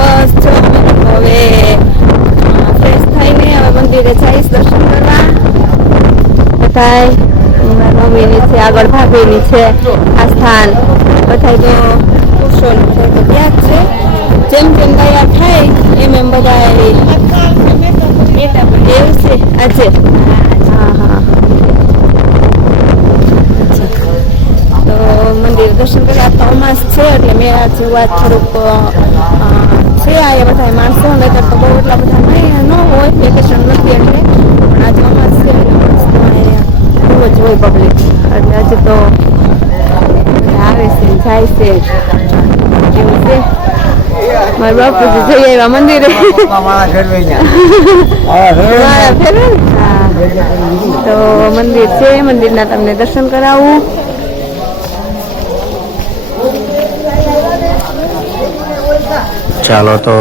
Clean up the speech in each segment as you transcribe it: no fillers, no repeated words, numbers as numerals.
બસ જો હવે ફ્રેશ થઈને હવે મંદિરે જઈશ દર્શન કરવા. બધાય મારા મમ્મીની છે, આગળ ભાભીની છે આ સ્થાન. બધા તો પુરુષોનું છે તો ત્યાં જ છે. જેમ જેમ તૈયાર થાય એમ એમ બધા એવું છે આજે. હા હા તો મંદિર દર્શન કર્યા. તો અમાસ છે એટલે મેં આજે વાત થોડુંક છે આ બધા માણસો નહીતર તો બહુ એટલા બધા નહીં ન હોય, વેકેશન નથી એટલે. પણ આજે અમાસ છે એટલે માણસો બહુ જ હોય પબ્લિક. એટલે આજે તો આવે છે જાય છે એવું છે. મારા બાપુજી જઈ આવ્યા મંદિરે. તો મંદિર છે, મંદિરના તમને દર્શન કરાવું. ચાલો તો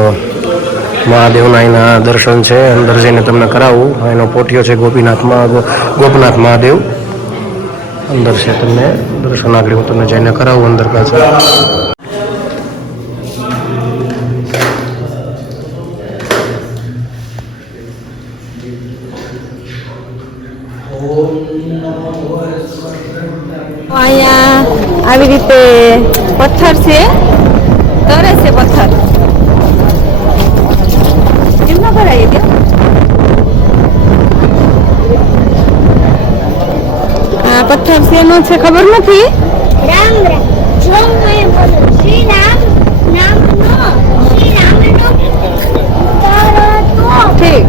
મહાદેવના એના દર્શન છે, અંદર જઈને તમને કરાવું. એનો પોઠિયો છે ગોપનાથ મહાદેવ અંદર છે. તમને દર્શન આગળ હું તમને જઈને કરાવું અંદર પાછળ. અહીંયા આવી રીતે પથ્થર છે, તરે છે પથ્થર. કેમ ન કરાય આ પથ્થર છે નો છે ખબર નથી. રામ રામ જો મેં બોલું શ્રી રામ નામ નો શ્રી રામ નો તરતો ઠીક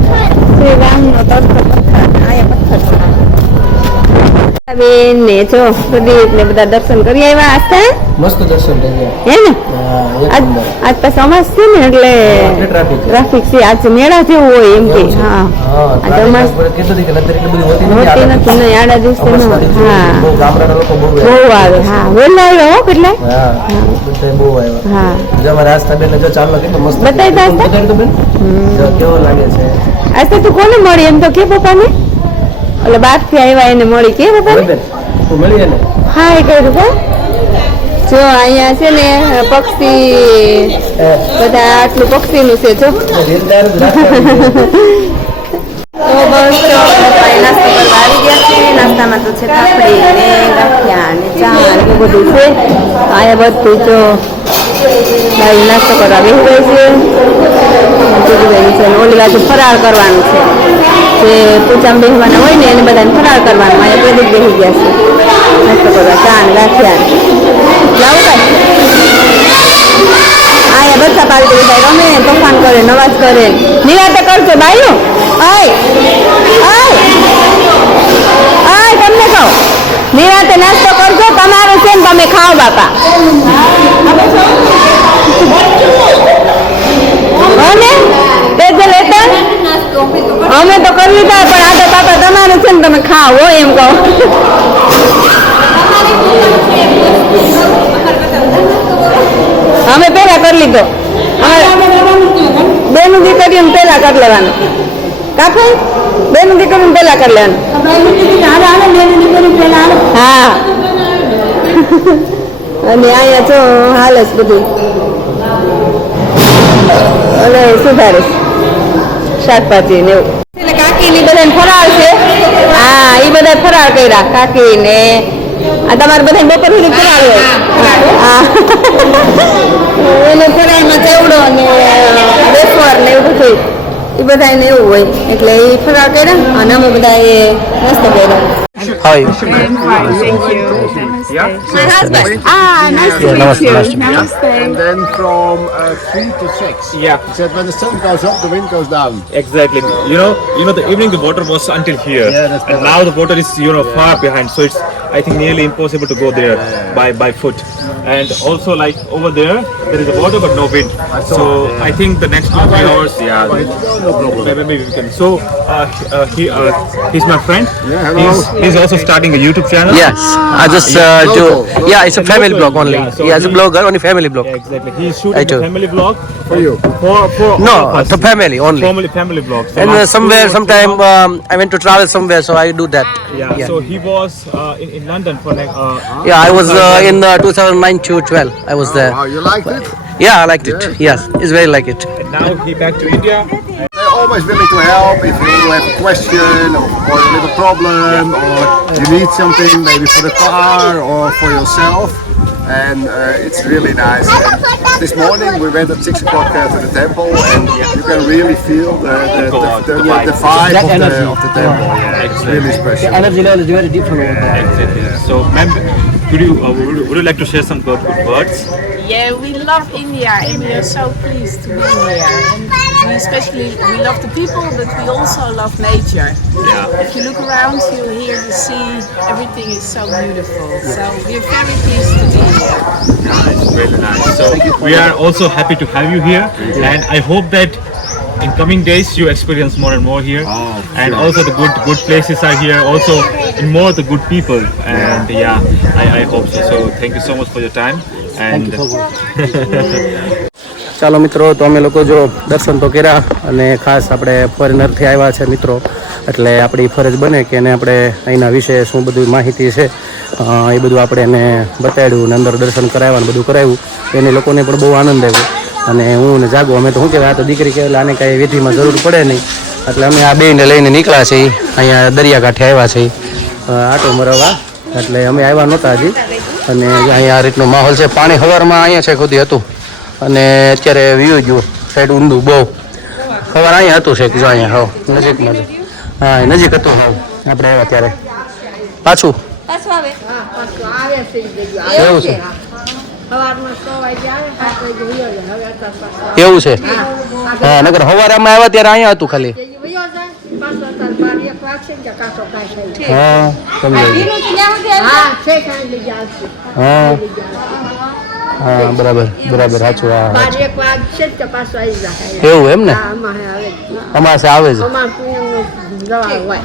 શ્રી રામ નો તરતો પથ્થર. આયા પથ્થર છે બેન ને જો પ્રદીપ ને બધા દર્શન કરી આવ્યા. આસ્તે મસ્ત દર્શન થઈ ગયા હે ને. આજ પાછો અમાસ છે ને એટલે ટ્રાફિક છે. આજ મેળા જેવું હોય એમ કે. હા આજ અમાસ હોતી નથી ને આડા દિવસે. હા બહુ આવે. હા વેલા આવ્યા હો કેટલા. હા બતાવી કેવો લાગે છે આજ તો તું કોને મળી એમ તો કે પપ્પાને એટલે બાર થી આવ્યા એને મળી કે પપ્પાને. હા એ કહ્યું કે જો અહીંયા છે ને પક્ષી બધા આટલું પક્ષીનું છે જો. તો બસ પપ્પાએ નાસ્તો કરવા આવી ગયા છે. નાસ્તામાં તો છે કાકડી ને ગાંઠિયા ને ચા ને એવું બધું છે. અહીંયા બધું જો ભાઈ નાસ્તો કરવા બેસી ગઈ છે. ઓલી બાજુ ફરાળ કરવાનું છે. જે પૂજામાં બેસવાના હોય ને એને બધાને ફરાળ કરવાનું. અહીંયા પેલી જ બેસી ગયા છે નાસ્તો કરવા. ચા ને ગાંઠિયા લાવું કાંઈ અહીંયા બધા પાલટી બધા રમે તોફાન કરે નવાજ કરે. નિરાતે કરજો બાયું. આય તમને કહો નિરાતે નાસ્તો કરજો. તમારું છે ને તમે ખાઓ બાપા. અમે લેતા અમે તો કરી લીધા પણ આ તો બાપા તમારું છે ને તમે ખાઓ એમ કહો. અમે પેલા કરી લીધો. બેનું દીકરીઓ પેલા કરી લેવાનું. કાપે બેનું દીકરીઓ પેલા કરી લેવાનું. હા અને અહીંયા જો હાલે જ બધું અને સુધારે શાકભાજી ને એવું. કાકી ની બધા ફરાળ છે. હા એ બધા ફરાળ કર્યા કાકી ને. આ તમારે બધા બપોર સુધી ફરાળ હોય. એને ફરાળમાં ચેવડો ને વેફર ને એવું બધું એ બધા ને એવું હોય એટલે એ ફરાળ કર્યા અને અમે બધા એ નાસ્તો કર્યો. How are you? Fine, thank you. Yeah? My husband. Nice to meet namaste, you. namaste. Namaste. And then from 3 to 6. Yeah. He said when the sun goes up, the wind goes down. Exactly. The evening the water was until here, Yeah, that's and now the water is far behind. So it's I think nearly impossible to go there by foot. And also like over there is a water but no wind. So I think the next 2-3 hours, maybe we can. So he's my friend. Yeah, hello. He's also starting a YouTube channel. Yes, I just do. Yeah, it's a family blog only. Yeah, so Yeah, as a blogger, only family blog. Yeah, exactly. He's I shooting too. a family vlog For you. for No, all of us. to family only. Family vlog. So And last somewhere, year- sometime I went to travel somewhere, so I do that. Yeah. So he was in London for like. Yeah, I was in 2009 to 12. I was there. Wow, you liked it? Yeah, I liked it. Yes, it's very like it. And now he back to India. They're always willing to help if you have a question or a little problem or you need something maybe for the car or for yourself. And it's really nice. And this morning we went at 6 o'clock to the temple and you can really feel the vibe of the temple. Yeah, it's really special. Energy level is very different over there. Exactly. So, ma'am, could you would you like to share some good words? Yeah, we love India and we are so pleased to be here. And we love the people, but we also love nature. Yeah. If you look around you, here you see everything is so beautiful. So we're very pleased to be here. Nice, really nice. So we are also happy to have you here, and I hope that in coming days you experience more and more here, and also the good places are here. Also, and more the good people, and I hope so. So thank you so much for your time. And ચાલો મિત્રો, તો અમે લોકો જો દર્શન તો કર્યા અને ખાસ આપણે ફોરેનરથી આવ્યા છે મિત્રો, એટલે આપણી ફરજ બને કે એને આપણે અહીંના વિશે શું બધું માહિતી છે એ બધું આપણે એને બતાડ્યું અને અંદર દર્શન કરાવ્યા ને બધું કરાવ્યું. એને લોકોને પણ બહુ આનંદ આવ્યો અને હું ને જાગો અમે તો શું કહેવાય, આ તો દીકરી કહેવાય, આને કાંઈ વિધિમાં જરૂર પડે નહીં, એટલે અમે આ બેયને લઈને નીકળ્યા છીએ. અહીંયા દરિયાકાંઠે આવ્યા છીએ આટો મરવા, એટલે અમે આવ્યા નહોતા હજી. અને અહીંયા આ રીતનો માહોલ છે. પાણી સવારમાં અહીંયા છે ખુદી હતું અને અત્યારે વ્યૂ ગયું સાઈડ ઊંડું બહુ. સવાર અહીંયા હતું છે જો અહીંયા હાવ નજીકમાં છે. હા નજીક હતું હાવ આપણે આવ્યા ત્યારે. પાછું એવું છે એવું છે. હા નગર સવારે અમે આવ્યા ત્યારે અહીંયા હતું ખાલી. હા હા હા બરાબર બરાબર સાચું. હા એવું એમ ને, અમાસે આવે છે.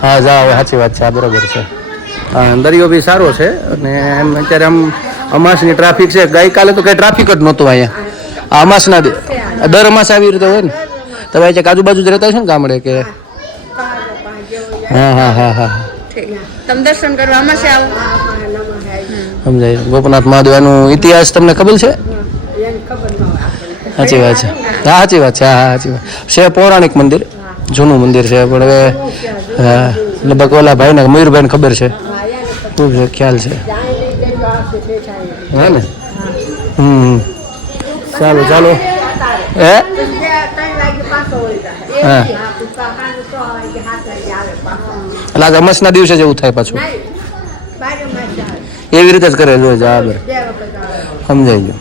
હા જા આવે, સાચી વાત છે. આ બરાબર છે. હા દરિયો બી સારો છે અને એમ અત્યારે આમ અમાસની ટ્રાફિક છે. ગઈકાલે તો કંઈ ટ્રાફિક જ નહોતું અહીંયા. આ અમાસના દર અમાસ આવી રીતે હોય ને. તમે અહીંયા આજુબાજુ જ રહેતા હશો ને ગામડે કે? હા હા હા હા તમે દર્શન કરવા અમાસે આવો. સમજાય. ગોપનાથ મહાદેવનો ઇતિહાસ તમને ખબર છે? સાચી વાત છે. હા સાચી વાત છે. હા સાચી વાત છે. પૌરાણિક મંદિર, જૂનું મંદિર છે, પણ હવે લગભગ ઓલા ભાઈને મયુરભાઈને ખબર છે, ખૂબ ખ્યાલ છે. હા ને ચાલો ચાલો. હે હા એટલે આજે અમાસના દિવસે જેવું થાય પાછું એવી રીતે જ કરે જોઈએ બરાબર. સમજાઈ ગયું.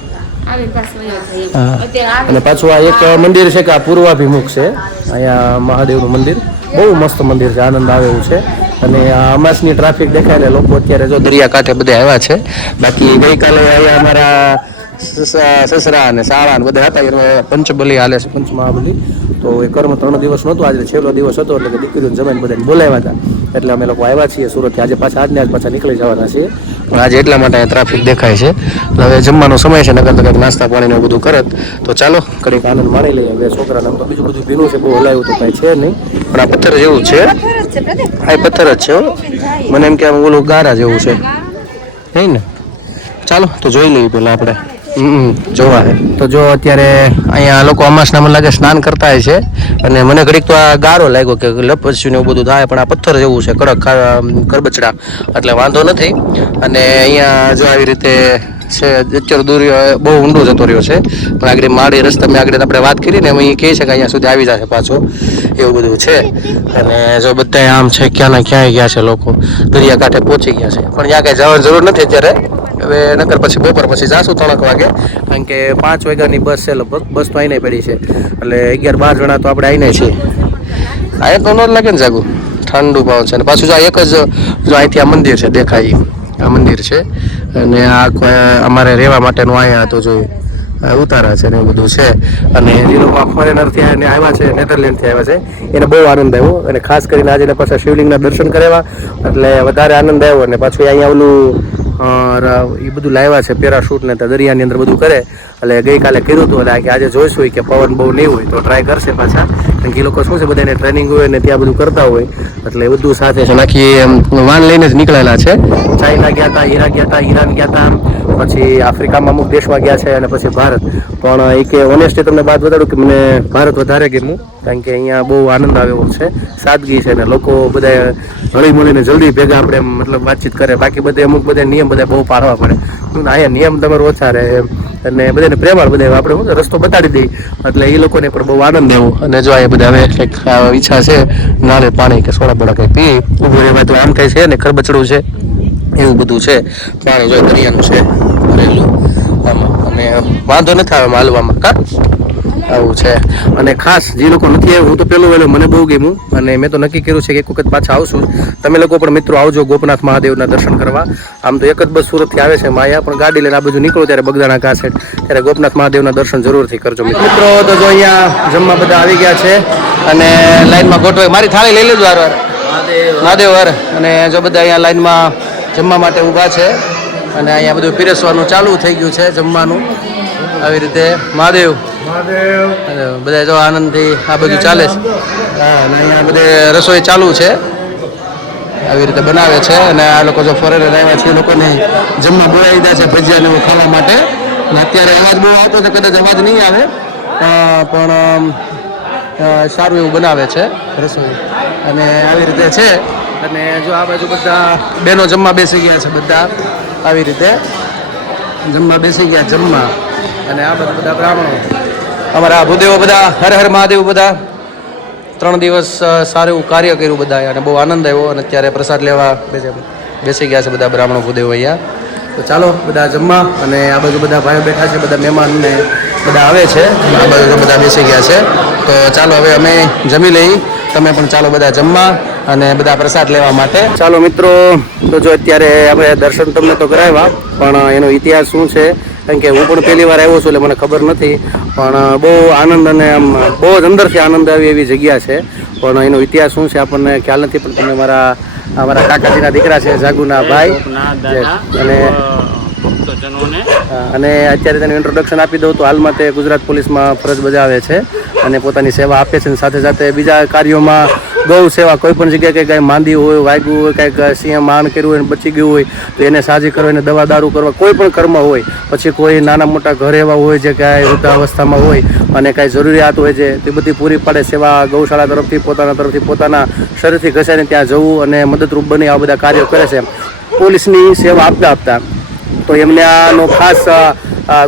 હા અને પાછું આ એક મંદિર છે કે આ પૂર્વાભિમુખ છે. અહીંયા મહાદેવનું મંદિર બહુ મસ્ત મંદિર છે, આનંદ આવે એવું છે. અને આ અમાસની ટ્રાફિક દેખાય ને લોકો અત્યારે જો દરિયાકાંઠે બધા આવ્યા છે. બાકી ગઈકાલે અહીંયા અમારા સસરા અને શાળા ને બધા હતા. પંચબલી હાલે છે, પંચમહાબલી. તો એ કર્મ 3 દિવસ નહોતું, આજે છેલ્લો દિવસ હતો એટલે કે દીકરીઓને જમાઈને બધાને બોલાવ્યા હતા. એટલે અમે લોકો આવ્યા છીએ સુરતથી. આજે પાછા આજને આજ પાછા નીકળી જવાના છીએ, પણ આજે એટલા માટે અહીંયા ટ્રાફિક દેખાય છે. હવે જમવાનો સમય છે, નકર તો કંઈક નાસ્તા પાણીને બધું કરત. તો ચાલો ઘડીક આનંદ માણી લઈએ. હવે છોકરાને આમ તો બીજું બધું ભીનું છે, બહુ હલાવ્યું તો કાંઈ છે નહીં, પણ આ પથ્થર જેવું છે. હા એ પથ્થર જ છે. મને એમ કે આમ ઓલું ગારા જેવું છે નહીં ને. ચાલો તો જોઈ લઈએ પેલા આપણે જોવા હે. તો જો અત્યારે અહીંયા લોકો અમાસના મને લાગે સ્નાન કરતા હોય છે. અને મને ઘડીક તો આ ગારો લાગ્યો કે લપસ્યું ને એવું બધું થાય, પણ આ પથ્થર જેવું છે, કડક કરબચડા, એટલે વાંધો નથી. અને અહીંયા જો આવી રીતે છે. અત્યારે દોર્યો બહુ ઊંડો જતો રહ્યો છે, પણ આગળ માળી રસ્તા મેં આગળ આપણે વાત કરી ને એમાં એ કહે છે કે અહીંયા સુધી આવી જશે પાછો, એવું બધું છે. અને જો બધા આમ છે ક્યાંના ક્યાંય ગયા છે લોકો, દરિયાકાંઠે પહોંચી ગયા છે. પણ ત્યાં કાંઈ જવાની જરૂર નથી અત્યારે. હવે નકર પછી બપોર પછી જાશું 3 વાગે, કારણ કે 5 વાગ્યાની બસ છે લગભગ. બસ તો આઈને પડી છે, એટલે 11-12 જણા તો આપણે આઈને છીએ. આ તો ન લાગે ને જાગું, ઠંડુ ભાવ છે. અને પાછું જો એક જ જો અહીંથી આ મંદિર છે દેખાય, આ મંદિર છે. અને આ અમારે રહેવા માટેનું અહીંયા હતું જોયું ઉતારા છે ને એવું બધું છે. અને જે લોકો ફોરેનરથી આવ્યા છે, નેધરલેન્ડથી આવ્યા છે, એને બહુ આનંદ આવ્યો. અને ખાસ કરીને આજે પાછા શિવલિંગના દર્શન કરાવ્યા, એટલે વધારે આનંદ આવ્યો. અને પાછું અહીંયા ઓલું એ બધું લાવ્યા છે પેરાશૂટ ને દરિયાની અંદર બધું કરે. એટલે ગઈકાલે કીધું હતું કે આજે જોઈશું કે પવન બહુ નહીં હોય તો ટ્રાય કરશે પાછા, કારણ કે એ લોકો શું છે બધાને ટ્રેનિંગ હોય ને ત્યાં બધું કરતા હોય, એટલે બધું સાથે છે. નાખી વાન લઈને જ નીકળેલા છે. ચાઇના ગયા હતા, ઈરાન ગયા હતા, ઈરાન ગયા હતા, પછી આફ્રિકામાં અમુક દેશમાં ગયા છે અને પછી ભારત. પણ એ કે ઓનેસ્ટલી તમને વાત બતાડું કે મને ભારત વધારે ગમ્યું, કારણ કે અહીંયા બહુ આનંદ આવે એવું છે, સાદગી છે ને લોકો બધા હળી મળીને જલ્દી ભેગા આપણે મતલબ વાતચીત કરે. બાકી બધે અમુક બધા નિયમ બધા બહુ પાળવા પડે, અહીંયા નિયમ તમારે ઓછા રહે એમ, અને બધાને પ્રેમાળ બધા આપણે શું રસ્તો બતાડી દઈએ એટલે એ લોકોને પણ બહુ આનંદ આવ્યો. અને જો આ બધા હવે કંઈક ઈચ્છા છે નાળે પાણી કે સોડા બોડા કંઈ પી ઊભું રહેવાય તો આમ કંઈ છે ને ખરબચડું છે એવું બધું છે. પાણી જો દરિયાનું છે ભરેલું આમાં, અને વાંધો નથી આવે હાલવામાં કા આવું છે. અને ખાસ જે લોકો નથી આવ્યું, હું તો પહેલો વહેલો મને બહુ ગમ્યું અને મેં તો નક્કી કર્યું છે કે એક વખત પાછા આવશું. તમે લોકો પણ મિત્રો આવજો ગોપનાથ મહાદેવના દર્શન કરવા. આમ તો એક જ બસ સુરતથી આવે છે માયા, પણ ગાડી લઈને આ બાજુ નીકળો ત્યારે બગદાણા ઘા સાઈડ ત્યારે ગોપનાથ મહાદેવના દર્શન જરૂરથી કરજો મિત્રો. તો જો અહીંયા જમવા બધા આવી ગયા છે અને લાઈનમાં ગોઠવાય. મારી થાળી લઈ લેજો વાર મહાદેવ વાર. અને જો બધા અહીંયા લાઈનમાં જમવા માટે ઊભા છે અને અહીંયા બધું પીરસવાનું ચાલુ થઈ ગયું છે જમવાનું. આવી રીતે મહાદેવ બધા જો આનંદથી આ બધું ચાલે છે. હા, અને અહીંયા બધે રસોઈ ચાલુ છે, આવી રીતે બનાવે છે. અને આ લોકો જો ફોરેનર આવ્યા છે એ લોકોને જમવા બોલાવી દીધા છે ભજીયા ને એવું ખાવા માટે. અને અત્યારે અવાજ બહુ આવતો છે, કદાચ અવાજ નહીં આવે પણ સારું એવું બનાવે છે રસોઈ. અને આવી રીતે છે. અને જો આ બાજુ બધા બહેનો જમવા બેસી ગયા છે, બધા આવી રીતે જમવા બેસી ગયા જમવા. અને આ બાજુ બધા બ્રાહ્મણો અમારા ભૂદેવો બધા હર હર મહાદેવ બધા 3 દિવસ સારું એવું કાર્ય કર્યું બધા અને બહુ આનંદ આવ્યો. અને અત્યારે પ્રસાદ લેવા બેસી ગયા છે બધા બ્રાહ્મણો ભૂદેવો અહીંયા. તો ચાલો બધા જમવા. અને આ બાજુ બધા ભાઈઓ બેઠા છે, બધા મહેમાનને બધા આવે છે. આ બાજુ બધા બેસી ગયા છે. તો ચાલો હવે અમે જમી લઈ, તમે પણ ચાલો બધા જમવા અને બધા પ્રસાદ લેવા માટે. ચાલો મિત્રો, તો જો અત્યારે આપણે દર્શન તમને તો કરાવ્યા, પણ એનો ઇતિહાસ શું છે કારણ કે હું પણ પહેલી વાર આવ્યો છું એટલે મને ખબર નથી. પણ બહુ આનંદ અને આમ બહુ જ અંદરથી આનંદ આવે એવી જગ્યા છે. પણ એનો ઇતિહાસ શું છે આપણને ખ્યાલ નથી, પણ તમે અમારા કાકાજીના દીકરા છે જાગુના ભાઈ અને અત્યારે તેનું ઇન્ટ્રોડક્શન આપી દઉં તો હાલમાં તે ગુજરાત પોલીસમાં ફરજ બજાવે છે અને પોતાની સેવા આપે છે. સાથે સાથે બીજા કાર્યોમાં ગૌ સેવા, કોઈ પણ જગ્યાએ કંઈ ગાય માંદી હોય, વાગ્યું હોય, કંઈક સિંહ માણ કર્યું હોય, બચી ગયું હોય તો એને સાજી કરવા, એને દવા દારૂ કરવા, કોઈ પણ કર્મ હોય, પછી કોઈ નાના મોટા ઘર એવા હોય જે કાંઈ વૃદ્ધાવસ્થામાં હોય અને કાંઈ જરૂરિયાત હોય છે તે બધી પૂરી પાડે સેવા. ગૌશાળા તરફથી પોતાના શરીરથી ઘસાઈને ત્યાં જવું અને મદદરૂપ બની આ બધા કાર્યો કરે છે પોલીસની સેવા આપતા. તો એમને આનો ખાસ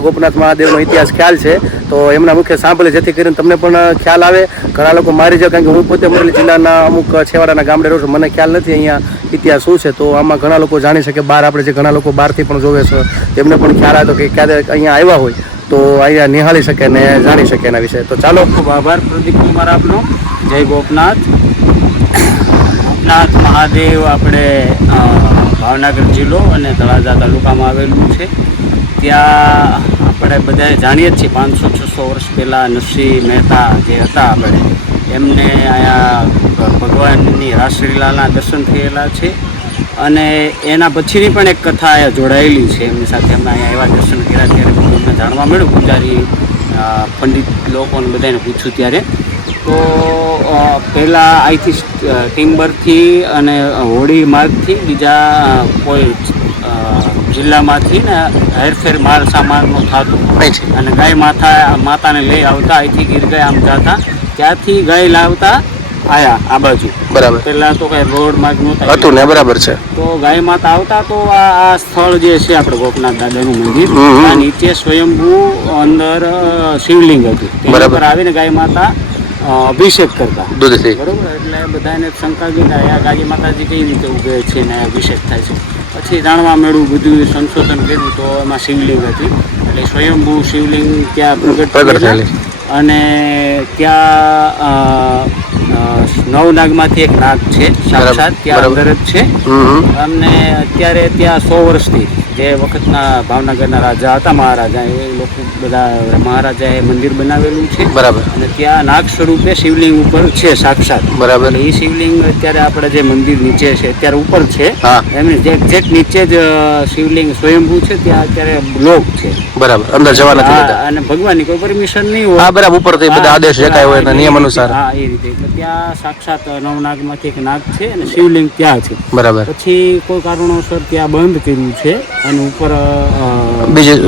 ગોપનાથ મહાદેવનો ઇતિહાસ ખ્યાલ છે, તો એમના મુખ્ય સાંભળે જેથી કરીને તમને પણ ખ્યાલ આવે. ઘણા લોકો મારી જાય, કારણ કે હું પોતે અમરેલી જિલ્લાના અમુક છેવાડાના ગામડે રહું છું, મને ખ્યાલ નથી અહીંયા ઇતિહાસ શું છે. તો આમાં ઘણા લોકો જાણી શકે, બહાર આપણે જે ઘણા લોકો બહારથી પણ જોવે છે એમને પણ ખ્યાલ આવે તો કે ક્યારેક અહીંયા આવ્યા હોય તો અહીંયા નિહાળી શકે ને જાણી શકે એના વિશે. તો ચાલો, ખૂબ આભાર પ્રદીપ કુમાર આપનો. જય ગોપનાથ. ગોપનાથ મહાદેવ આપણે ભાવનગર જિલ્લો અને તળાજા તાલુકામાં આવેલું છે. ત્યાં આપણે બધા જાણીએ જ છીએ 500-600 વર્ષ પહેલાં નરસિંહ મહેતા જે હતા આપણે એમને અહીંયા ભગવાનની રાસલીલાના દર્શન થયેલા છે. અને એના પછીની પણ એક કથા અહીંયા જોડાયેલી છે એમની સાથે. અમે અહીંયા એવા દર્શન કર્યા ત્યારે અમને જાણવા મળ્યું, પૂજારી પંડિત લોકોને બધાને પૂછ્યું ત્યારે. તો પહેલાં અહીંથી ટિમ્બરથી અને હોડી માર્ગથી બીજા કોઈ જિલ્લામાંથી ને હેરફેર માલ સામાનનું થતું અને ગાય માતાને લઈ આવતા અહીંથી ગીરગાય આમ જતા, ત્યાંથી ગાય લાવતા આયા આ બાજુ. બરાબર. પહેલા તો કઈ રોડ માર્ગ નહોતા હતું ને, બરાબર છે. તો ગાય માતા આવતા તો આ સ્થળ જે છે આપણે ગોપનાથ દાદાનું મંદિર, આ નીચે સ્વયંભૂ અંદર શિવલિંગ હતું, તેના પર આવીને ગાય માતા અભિષેક કરતા દૂધથી. બરોબર. એટલે બધાને શંકા ગઈ આ ગાય માતાજી કઈ રીતે ઉગે છે ને અભિષેક થાય છે. પછી જાણવા મળ્યું, બધું સંશોધન કર્યું તો એમાં શિવલિંગ હતી. એટલે સ્વયંભૂ શિવલિંગ ત્યાં પ્રગટ થયેલી અને ત્યાં નવનાગમાંથી એક નાગ છે સાક્ષાત ત્યાં અંદર જ છે. અમને અત્યારે ત્યાં 100 વર્ષથી જે વખતના ભાવનગરના રાજા હતા મહારાજા, એ લોકો બધા મહારાજાએ મંદિર બનાવેલું છે. બરાબર. અને ત્યાં નાગ સ્વરૂપે શિવલિંગ ઉપર છે સાક્ષાત. બરાબર. એ શિવલિંગ અત્યારે આપણે જે મંદિર નીચે છે અત્યારે ઉપર છે, એમની જે એક્ઝેક્ટ નીચે જ શિવલિંગ સ્વયંભૂ છે, ત્યાં અત્યારે લોક છે. બરાબર. અંદર જવા નથી અને ભગવાનની કોઈ પરમિશન નહીં હોય. બરાબર. ઉપરથી બધા આદેશ જે કાંઈ હોય નિયમ અનુસાર. હા, એ રીતે. એટલે ત્યાં સાક્ષાત નવનાગમાંથી એક નાગ છે અને શિવલિંગ ત્યાં છે. બરાબર. પછી કોઈ કારણોસર ત્યાં બંધ કર્યું છે અને ઉપર બીજી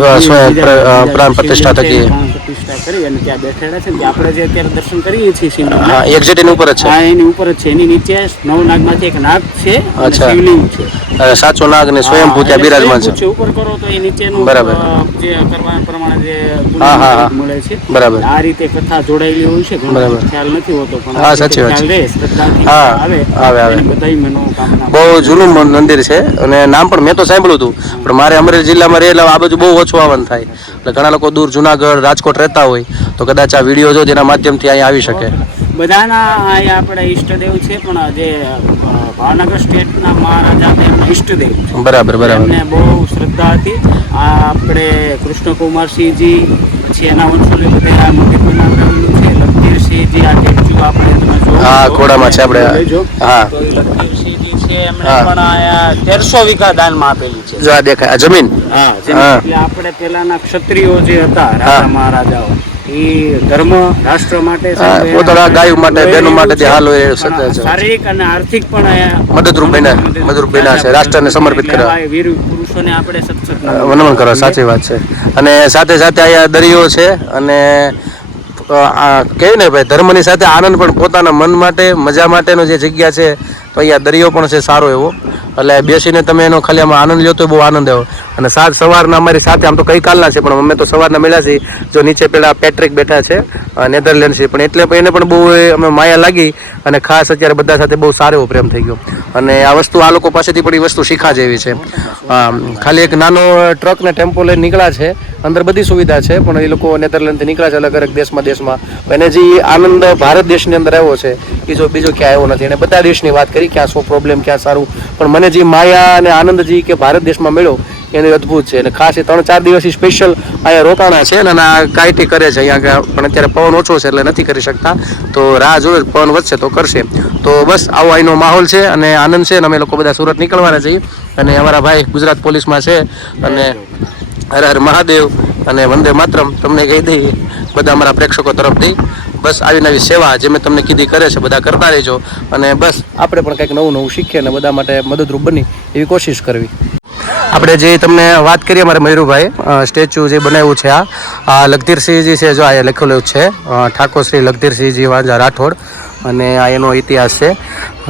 પ્રાણ પ્રતિષ્ઠા થકી પ્રાણ પ્રતિષ્ઠા કરી અને ત્યાં બેઠેલા છે. ત્યાં આપણે જે અત્યારે દર્શન કરીએ છીએ શિવલિંગના, હા એક્ઝેક્ટ એની ઉપર જ છે. હા એની ઉપર જ છે. એની નીચે 9 નાગમાંથી એક નાગ છે અને અચ્છા. શિવલિંગ છે. સાચો નાગ ને સ્વયંભૂ ત્યાં બિરાજમાન છે. ઉપર કરો તો એ નીચેનું બરાબર. જે કરવા પ્રમાણે જે હા, હા, હા. મળે છે. બરાબર. આ રીતે કથા જોડાયેલી હોય છે. ઘણો બરાબર. ખ્યાલ નથી હોતો પણ હા, આ રીતે સાચી વાત છે. ખ્યાલ રહે, શ્રદ્ધાથી હા, આવે. એને બધાય મનોકામના બહુ જૂનું મંદિર છે અને નામ પણ મેં તો સાંભળ્યું હતું, પણ મારે અમરેલી જિલ્લામાં રહે એટલે આ બાજુ બહુ ઓછું આવવાનું થાય. એટલે ઘણા લોકો દૂર જુનાગઢ રાજકોટ રહેતા હોય તો કદાચ આ વિડીયો જો તેના માધ્યમથી અહીંયા આવી શકે. બધાના અહીંયા આપણે ઈષ્ટદેવ છે, પણ જે ભાવનગર સ્ટેટના મહારાજા એમના ઈષ્ટદેવ છે. બરાબર બરાબર. એમને બહુ શ્રદ્ધા હતી. આ આપણે કૃષ્ણકુમારસિંહજી, પછી એના વંશોને બધા આ મંદિર બનાવડાવેલું છે. લખધીરસિંહજી આ ટેચ્યુ આપણે તમે જોવો હા, છો, ખોડામાં છે આપણે. લેજો. હા. તો એ લખધીરસિંહજી છે, એમણે હા. પણ અહીંયા 1300 વીઘા દાનમાં આપેલી છે. જો આ દેખાય આ જમીન. હા, હા. એટલે આપણે પેલાના ક્ષત્રિયો જે હતા, હા. રાજા મહારાજાઓ, એ ધર્મ રાષ્ટ્ર માટે હા, પોતાના ગાયો માટે, બહેનો માટે જે હાલ હોય એ પણ સત્ય છે. શારીરિક અને આર્થિક પણ મદદરૂપ બન્યા છે, રાષ્ટ્રને સમર્પિત કર્યા. એવા વીર પુરુષોને આપણે સત્સંગ વનવન કરો, સાચી વાત છે. અને સાથે સાથે અહીંયા દરિયો છે અને આ કહે ને ભાઈ ધર્મની સાથે આનંદ પણ પોતાના મન માટે મજા માટેનો જે જગ્યા છે તો અહીંયા દરિયો પણ છે સારો એવો. એટલે બેસીને તમે એનો ખાલી આમાં આનંદ લ્યો તો બહુ આનંદ આવ્યો. અને સાત સવારના અમારી સાથે આમ તો કઈ કાલના છે પણ અમે તો સવારના મળ્યા છીએ. જો નીચે પેલા પેટ્રિક બેઠા છે નેધરલેન્ડ છે, પણ એટલે એને પણ બહુ અમે માયા લાગી અને ખાસ અત્યારે બધા સાથે બહુ સારો એવો પ્રેમ થઈ ગયો. અને આ વસ્તુ આ લોકો પાસેથી પણ એ વસ્તુ શીખા જેવી છે. ખાલી એક નાનો ટ્રક ને ટેમ્પો લઈને નીકળ્યા છે, અંદર બધી સુવિધા છે, પણ એ લોકો નેધરલેન્ડથી નીકળ્યા છે અલગ અલગ દેશમાં. એને જે આનંદ ભારત દેશની અંદર આવ્યો છે એ જો બીજો ક્યાં આવ્યો નથી. એને બધા દેશની વાત કરી ક્યાં શું પ્રોબ્લેમ ક્યાં સારું, પણ મને જે માયા અને આનંદ જે કે ભારત દેશમાં મળ્યો એને અદ્ભુત છે. અને ખાસ એ 3-4 દિવસથી સ્પેશિયલ અહીંયા રોકાણા છે અને આ કાંઈટી કરે છે અહીંયા, પણ અત્યારે પવન ઓછો છે એટલે નથી કરી શકતા. તો રાહ જોવે પવન વધશે તો કરશે. તો બસ આવો અહીંનો માહોલ છે અને આનંદ છે. અને અમે લોકો બધા સુરત નીકળવાના છીએ અને અમારા ભાઈ ગુજરાત પોલીસમાં છે અને હર હર મહાદેવ અને વંદે માતરમ તમને કહી દઈએ બધા અમારા પ્રેક્ષકો તરફથી. બસ આવી નવી સેવા જે મેં તમને કીધી કરે છે બધા કરતા રહેજો અને બસ આપણે પણ કંઈક નવું નવું શીખીએ અને બધા માટે મદદરૂપ બની એવી કોશિશ કરવી. આપણે જે તમને વાત કરીએ અમારે મયુરભાઈ સ્ટેચ્યુ જે બનાવ્યું છે આ લખધીરસિંહજી છે, જો આ લખેલું છે ઠાકોર શ્રી લખધીરસિંહજી વાંઝા રાઠોડ અને આ એનો ઇતિહાસ છે.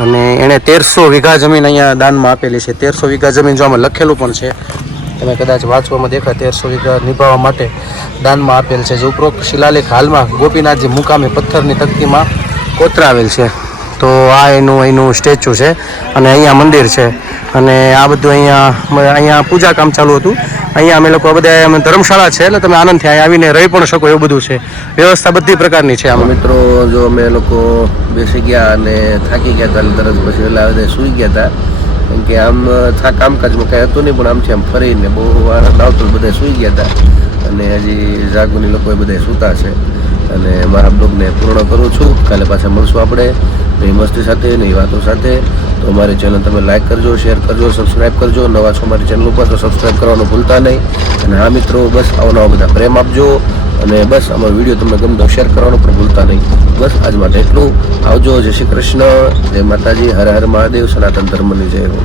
અને એણે 1300 વીઘા જમીન અહીંયા દાનમાં આપેલી છે. 1300 વીઘા જમીન જો આમાં લખેલું પણ છે, તમે કદાચ વાંચવામાં દેખાય 1300 વીઘા નિભાવવા માટે દાનમાં આપેલ છે. જે ઉપરોક્ત શિલાલેખ હાલમાં ગોપીનાથજી મુકામે પથ્થરની તકતીમાં કોતરાવેલ છે. તો આ એનું સ્ટેચ્યુ છે અને અહીંયા મંદિર છે અને આ બધું અહીંયા પૂજા કામ ચાલુ હતું. અહીંયા અમે લોકો બધા અમે ધર્મશાળા છે એટલે તમે આનંદથી અહીંયા આવીને રહી પણ શકો એવું બધું છે. વ્યવસ્થા બધી પ્રકારની છે આમાં. મિત્રો જો અમે લોકો બેસી ગયા અને થાકી ગયા હતા તરત પછી એટલે સૂઈ ગયા હતા, કેમ કે આમ કામકાજમાં કાંઈ હતું નહીં, પણ આમથી આમ ફરીને બહુ આનંદ આવતો બધા સૂઈ ગયા હતા અને હજી જાગુની લોકો બધા સૂતા છે. અને મારા બ્લોગને પૂર્ણ કરું છું. કાલે પાછા મળશું આપણે નવી મસ્તી સાથે, નવી વાતો સાથે. તો અમારી ચેનલ તમે લાઈક કરજો, શેર કરજો, સબસ્ક્રાઈબ કરજો. નવા છો અમારી ચેનલ ઉપર તો સબસ્ક્રાઈબ કરવાનું ભૂલતા નહીં. અને હા મિત્રો, બસ આવા બધા પ્રેમ આપજો અને બસ અમારો વિડીયો તમને ગમતો શેર કરવાનું પણ ભૂલતા નહીં. બસ આજ માટે એટલું. આવજો. જય શ્રી કૃષ્ણ, જય માતાજી, હર હર મહાદેવ, સનાતન ધર્મની જય હો.